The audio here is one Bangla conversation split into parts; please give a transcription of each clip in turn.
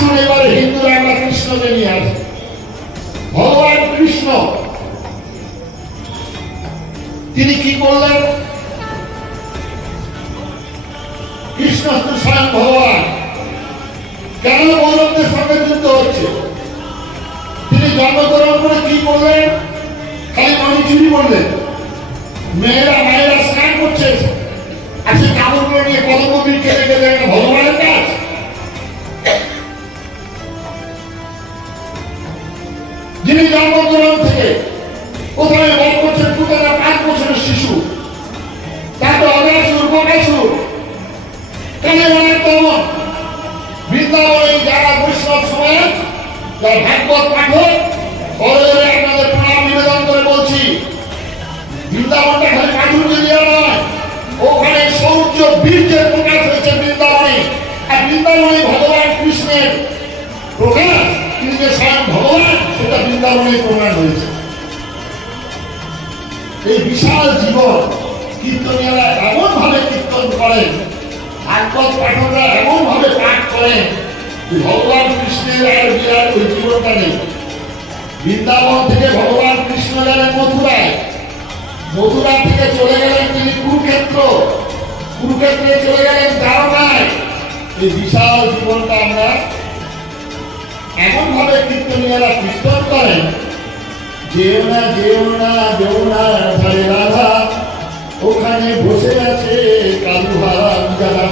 আসুন এবারে হিন্দুরা আমরা কৃষ্ণকে নিয়ে আসি। ভগবান কৃষ্ণ তিনি কি করলেন? কৃষ্ণ তো স্বয়ং ভগবান, কেন কৌরবদের সঙ্গে যুদ্ধ হচ্ছে? তিনি জন্মগ্রহণ করে কি করলেন? খালি মানুষ চুরি করলেন। মায়েরা স্নান করছে, আর সে কাপড়গুলো নিয়ে কত কবির কেটে গেলে ভগবানের কাজ। যিনি জন্মগ্রহণ থেকে কোথায় বল করছেন, কোথায় 5 বছরের শিশু, তাকে অনাসুর বকাসুর কেন তেমন বৃন্দাবনে যারা বৈষ্ণব সমাজ, যারা ভাগবত পাঠক, আপনাদের প্রণাম নিবেদন করে বলছি, বৃন্দাবনটা খালি পাঠুর্য দিয়ে নয়, ওখানে শৌর্য বীর্যের প্রকাশ হয়েছে বৃন্দাবনে। আর বৃন্দাবনে ভগবান কৃষ্ণের প্রকাশ, তিনি যে স্বয়ং ভগবান, সেটা বৃন্দাবনে প্রমাণ হয়েছে। এই বিশাল জীবন কীর্তনীয়রা এমন ভাবে কীর্তন করেন, ভাগবত পাঠকরা এমন ভাবে পাঠ করেন, ভগবান কৃষ্ণের আর বিরাট ওই জীবনটা নেই। বৃন্দাবন থেকে ভগবান কৃষ্ণ গেলেন মথুরায়, মথুরা থেকে চলে গেলেন তিনি কুরুক্ষেত্র, কুরুক্ষেত্রে চলে গেলেন দ্বারকায়। এই বিশাল জীবনটা আমরা এমন ভাবে কীর্তনীয়রা কীর্তন করেন, যেও না যেও না যেও না ধারে রাধা, ওখানে বসে আছে কালু হারাম যারা।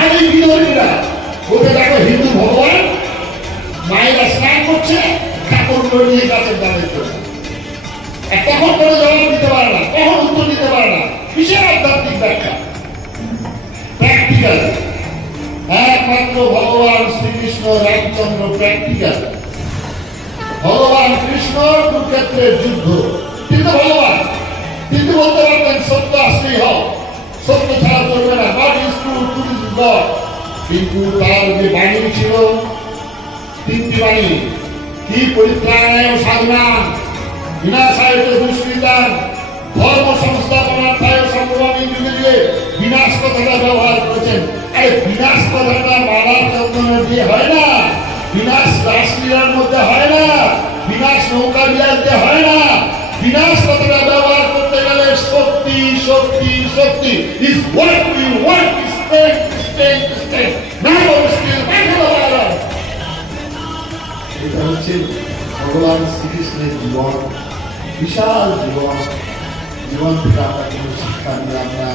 আমি বিরোধীরা ওকে দেখো হিন্দু ভগবান, মায়েরা স্নান করছে, কাপড়গুলো নিয়ে গাছের দাঁড়িয়ে চলে। তখন কোনো জবাব দিতে পারে না, কখন উত্তর দিতে পারে না। কিসের আধ্যাত্মিক ব্যাখ্যা? প্র্যাকটিক্যাল, একমাত্র ভগবান শ্রীকৃষ্ণ রামচন্দ্র প্র্যাকটিক্যাল। ভগবান কৃষ্ণ কুরুক্ষেত্রের যুদ্ধ, তিনি তো ভগবান, তিনি বলতে পারতেন সত্য আসলেই হোক, সত্য ছাড়া চলবে না, god is true, true is god. কিন্তু তার যে বাণী ছিল 3টি বাণী, কি পরিত্রাণায় সাধনাং বিনাশায় দুষ্কৃতাং ধর্ম সংস্থাপনার্থায় সম্ভ্রমী যুগে যে বিনাশ কথাটা ব্যবহার করেছেন। আরে বিনাশ কথাটা মালার চন্দনের দিয়ে হয় না, বিনাশ রাসলীলার মধ্যে হয় না, বিনাশ নৌকা বিলাইতে হয় না। বিনাশ কথাটা ব্যবহার করতে গেলে shakti shakti shakti is what you want, strength strength strength, now still battle. এটা হচ্ছে ভগবান শ্রীকৃষ্ণের জীবন, বিশাল জীবন। জীবন থেকে আমরা কোনো শিক্ষা নিলাম না।